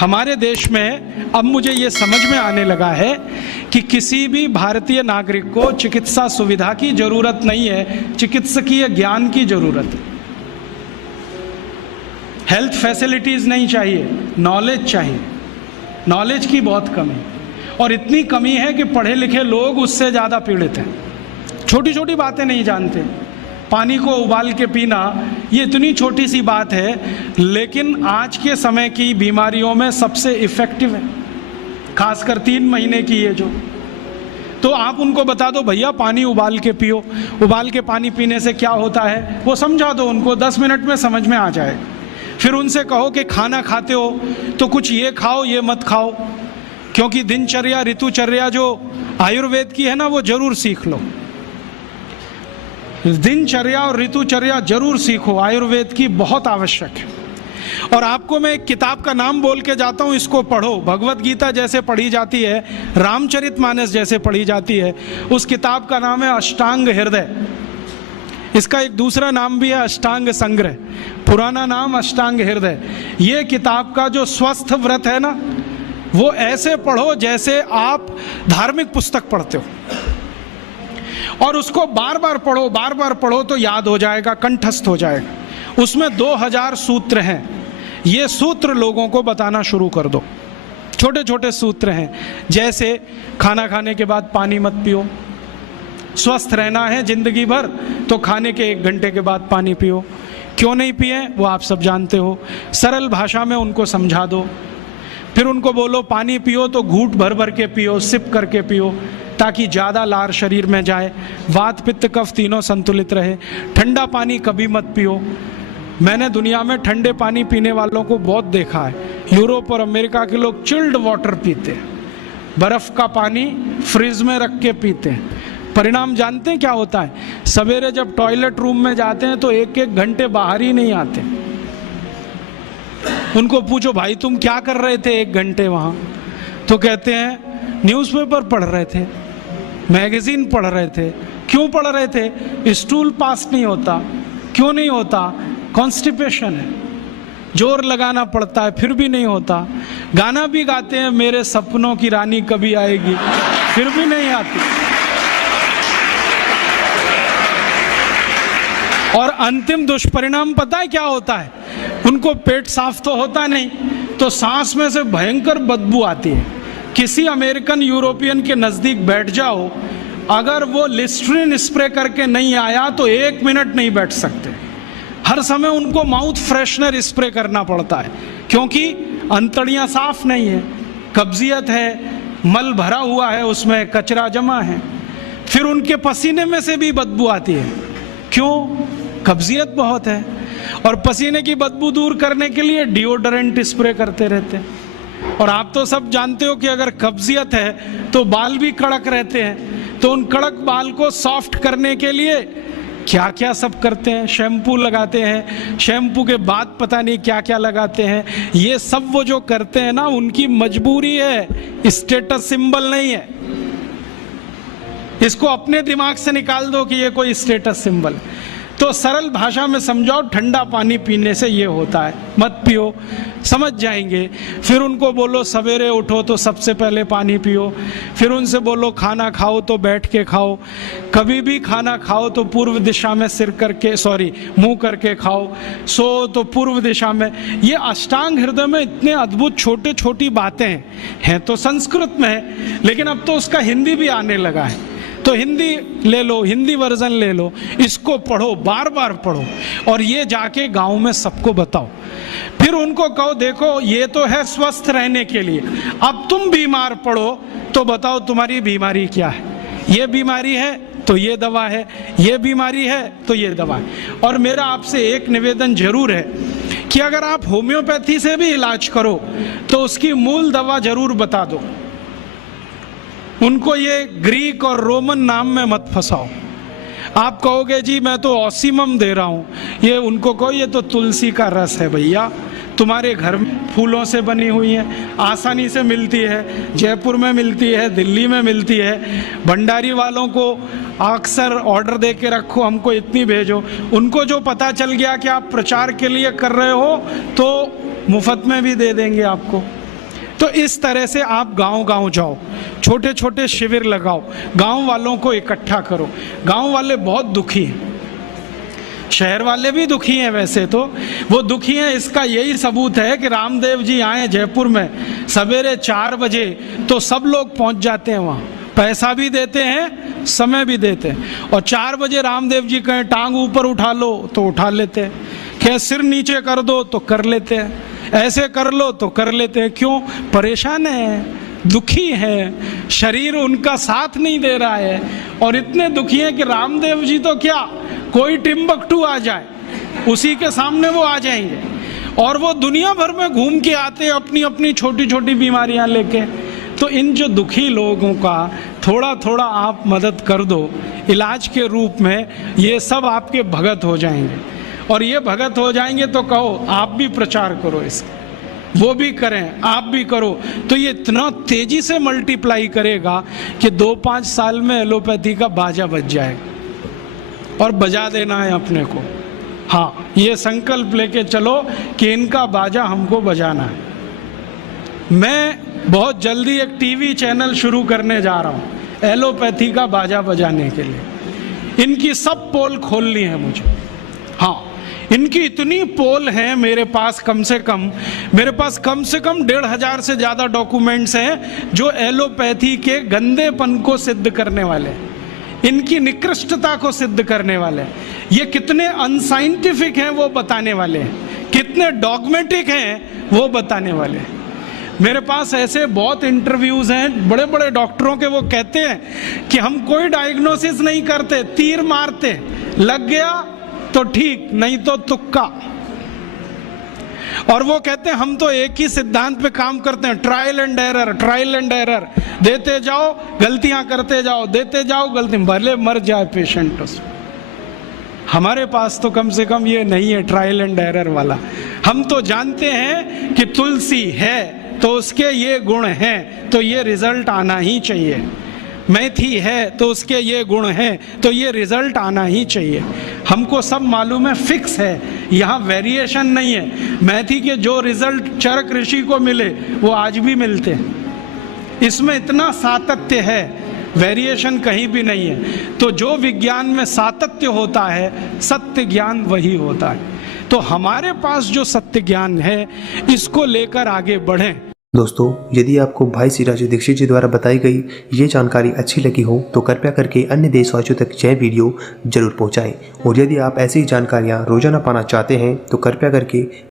हमारे देश में अब मुझे ये समझ में आने लगा है कि किसी भी भारतीय नागरिक को चिकित्सा सुविधा की जरूरत नहीं है, चिकित्सकीय ज्ञान की जरूरत है। हेल्थ फैसिलिटीज नहीं चाहिए, नॉलेज चाहिए। नॉलेज की बहुत कमी, और इतनी कमी है कि पढ़े लिखे लोग उससे ज़्यादा पीड़ित हैं। छोटी छोटी बातें नहीं जानते। पानी को उबाल के पीना, ये इतनी छोटी सी बात है, लेकिन आज के समय की बीमारियों में सबसे इफ़ेक्टिव है, खासकर 3 महीने की ये जो। तो आप उनको बता दो भैया पानी उबाल के पियो, उबाल के पानी पीने से क्या होता है वो समझा दो उनको, 10 मिनट में समझ में आ जाए। फिर उनसे कहो कि खाना खाते हो तो कुछ ये खाओ ये मत खाओ, क्योंकि दिनचर्या ऋतुचर्या जो आयुर्वेद की है ना, वो जरूर सीख लो। दिनचर्या और ऋतुचर्या जरूर सीखो, आयुर्वेद की बहुत आवश्यक है। और आपको मैं एक किताब का नाम बोल के जाता हूँ, इसको पढ़ो। भगवत गीता जैसे पढ़ी जाती है, रामचरितमानस जैसे पढ़ी जाती है, उस किताब का नाम है अष्टांग हृदय। इसका एक दूसरा नाम भी है अष्टांग संग्रह, पुराना नाम अष्टांग हृदय। ये किताब का जो स्वस्थ व्रत है ना, वो ऐसे पढ़ो जैसे आप धार्मिक पुस्तक पढ़ते हो, और उसको बार बार पढ़ो, बार बार पढ़ो तो याद हो जाएगा, कंठस्थ हो जाएगा। उसमें 2000 सूत्र हैं। ये सूत्र लोगों को बताना शुरू कर दो। छोटे छोटे सूत्र हैं, जैसे खाना खाने के बाद पानी मत पियो, स्वस्थ रहना है जिंदगी भर तो खाने के 1 घंटे के बाद पानी पियो। क्यों नहीं पिए वो आप सब जानते हो, सरल भाषा में उनको समझा दो। फिर उनको बोलो पानी पियो तो घूंट भर भर के पियो, सिप करके पियो, ताकि ज़्यादा लार शरीर में जाए, वात पित्त कफ तीनों संतुलित रहे। ठंडा पानी कभी मत पियो। मैंने दुनिया में ठंडे पानी पीने वालों को बहुत देखा है। यूरोप और अमेरिका के लोग चिल्ड वाटर पीते हैं, बर्फ़ का पानी फ्रिज में रख के पीते हैं। परिणाम जानते हैं क्या होता है? सवेरे जब टॉयलेट रूम में जाते हैं तो 1-1 घंटे बाहर ही नहीं आते। उनको पूछो भाई तुम क्या कर रहे थे 1 घंटे वहाँ? तो कहते हैं न्यूज़पेपर पढ़ रहे थे, मैगजीन पढ़ रहे थे। क्यों पढ़ रहे थे? स्टूल पास नहीं होता। क्यों नहीं होता? कॉन्स्टिपेशन है, जोर लगाना पड़ता है फिर भी नहीं होता। गाना भी गाते हैं मेरे सपनों की रानी कभी आएगी, फिर भी नहीं आती। और अंतिम दुष्परिणाम पता है क्या होता है? उनको पेट साफ तो होता नहीं, तो सांस में से भयंकर बदबू आती है। किसी अमेरिकन यूरोपियन के नज़दीक बैठ जाओ, अगर वो लिस्ट्रीन स्प्रे करके नहीं आया तो 1 मिनट नहीं बैठ सकते। हर समय उनको माउथ फ्रेशनर स्प्रे करना पड़ता है, क्योंकि अंतड़ियाँ साफ नहीं है, कब्जियत है, मल भरा हुआ है, उसमें कचरा जमा है। फिर उनके पसीने में से भी बदबू आती है। क्यों? कब्जियत बहुत है। और पसीने की बदबू दूर करने के लिए डिओडोरेंट स्प्रे करते रहते हैं। और आप तो सब जानते हो कि अगर कब्जियत है तो बाल भी कड़क रहते हैं, तो उन कड़क बाल को सॉफ्ट करने के लिए क्या क्या सब करते हैं। शैम्पू लगाते हैं, शैम्पू के बाद पता नहीं क्या क्या लगाते हैं। ये सब वो जो करते हैं ना, उनकी मजबूरी है, स्टेटस सिंबल नहीं है। इसको अपने दिमाग से निकाल दो कि ये कोई स्टेटस सिंबल। तो सरल भाषा में समझाओ, ठंडा पानी पीने से ये होता है, मत पियो, समझ जाएंगे। फिर उनको बोलो सवेरे उठो तो सबसे पहले पानी पियो। फिर उनसे बोलो खाना खाओ तो बैठ के खाओ, कभी भी खाना खाओ तो पूर्व दिशा में मुंह करके खाओ, सो तो पूर्व दिशा में। ये अष्टांग हृदय में इतने अद्भुत छोटे छोटी बातें हैं तो संस्कृत में है, लेकिन अब तो उसका हिंदी भी आने लगा है। तो हिंदी ले लो, हिंदी वर्जन ले लो, इसको पढ़ो, बार बार पढ़ो, और ये जाके गांव में सबको बताओ। फिर उनको कहो देखो ये तो है स्वस्थ रहने के लिए, अब तुम बीमार पड़ो तो बताओ तुम्हारी बीमारी क्या है। ये बीमारी है तो ये दवा है, ये बीमारी है तो ये दवा है। और मेरा आपसे एक निवेदन जरूर है कि अगर आप होम्योपैथी से भी इलाज करो तो उसकी मूल दवा जरूर बता दो। उनको ये ग्रीक और रोमन नाम में मत फंसाओ। आप कहोगे जी मैं तो ऑसिमम दे रहा हूँ, ये उनको कहो ये तो तुलसी का रस है भैया, तुम्हारे घर में फूलों से बनी हुई है, आसानी से मिलती है, जयपुर में मिलती है, दिल्ली में मिलती है। भंडारी वालों को अक्सर ऑर्डर दे के रखो, हमको इतनी भेजो। उनको जो पता चल गया कि आप प्रचार के लिए कर रहे हो तो मुफ्त में भी दे देंगे आपको। तो इस तरह से आप गांव-गांव जाओ, छोटे छोटे शिविर लगाओ, गांव वालों को इकट्ठा करो। गांव वाले बहुत दुखी हैं, शहर वाले भी दुखी हैं वैसे तो। वो दुखी हैं, इसका यही सबूत है कि रामदेव जी आए जयपुर में सवेरे 4 बजे तो सब लोग पहुंच जाते हैं वहाँ, पैसा भी देते हैं, समय भी देते हैं। और 4 बजे रामदेव जी कहें टांग ऊपर उठा लो तो उठा लेते हैं, कहें सिर नीचे कर दो तो कर लेते हैं, ऐसे कर लो तो कर लेते हैं। क्यों? परेशान है, दुखी है, शरीर उनका साथ नहीं दे रहा है। और इतने दुखी हैं कि रामदेव जी तो क्या, कोई टिम्बकटू आ जाए उसी के सामने वो आ जाएंगे। और वो दुनिया भर में घूम के आते हैं अपनी अपनी छोटी छोटी बीमारियां लेके। तो इन जो दुखी लोगों का थोड़ा थोड़ा आप मदद कर दो इलाज के रूप में, ये सब आपके भगत हो जाएंगे। और ये भगत हो जाएंगे तो कहो आप भी प्रचार करो इसका, वो भी करें, आप भी करो, तो ये इतना तेजी से मल्टीप्लाई करेगा कि 2-5 साल में एलोपैथी का बाजा बज जाएगा। और बजा देना है अपने को। हाँ, ये संकल्प लेके चलो कि इनका बाजा हमको बजाना है। मैं बहुत जल्दी एक टीवी चैनल शुरू करने जा रहा हूँ एलोपैथी का बाजा बजाने के लिए। इनकी सब पोल खोलनी है मुझे। हाँ, इनकी इतनी पोल हैं मेरे पास, कम से कम 1,500 से ज़्यादा डॉक्यूमेंट्स हैं जो एलोपैथी के गंदेपन को सिद्ध करने वाले हैं, इनकी निकृष्टता को सिद्ध करने वाले हैं। ये कितने अनसाइंटिफिक हैं वो बताने वाले हैं, कितने डॉगमेटिक हैं वो बताने वाले हैं। मेरे पास ऐसे बहुत इंटरव्यूज हैं बड़े बड़े डॉक्टरों के, वो कहते हैं कि हम कोई डायग्नोसिस नहीं करते, तीर मारते, लग गया तो ठीक, नहीं तो तुक्का। और वो कहते हैं हम तो एक ही सिद्धांत पे काम करते हैं, trial and error, trial and error, देते जाओ गलतियां करते जाओ, देते जाओ गलती, भले मर जाए पेशेंट उसमें। हमारे पास तो कम से कम ये नहीं है ट्रायल एंड एरर वाला। हम तो जानते हैं कि तुलसी है तो उसके ये गुण हैं तो ये रिजल्ट आना ही चाहिए, मेथी है तो उसके ये गुण हैं तो ये रिजल्ट आना ही चाहिए। हमको सब मालूम है, फिक्स है, यहाँ वेरिएशन नहीं है। मेथी के जो रिजल्ट चरक ऋषि को मिले वो आज भी मिलते हैं। इसमें इतना सातत्य है, वेरिएशन कहीं भी नहीं है। तो जो विज्ञान में सातत्य होता है, सत्य ज्ञान वही होता है। तो हमारे पास जो सत्य ज्ञान है इसको लेकर आगे बढ़ें। दोस्तों, यदि आपको भाई सिराज दीक्षित जी द्वारा बताई गई ये जानकारी अच्छी लगी हो तो कृपया करके अन्य देशवासियों तक यह वीडियो जरूर पहुंचाएं। और यदि आप ऐसी जानकारियां रोजाना पाना चाहते हैं तो कृपया करके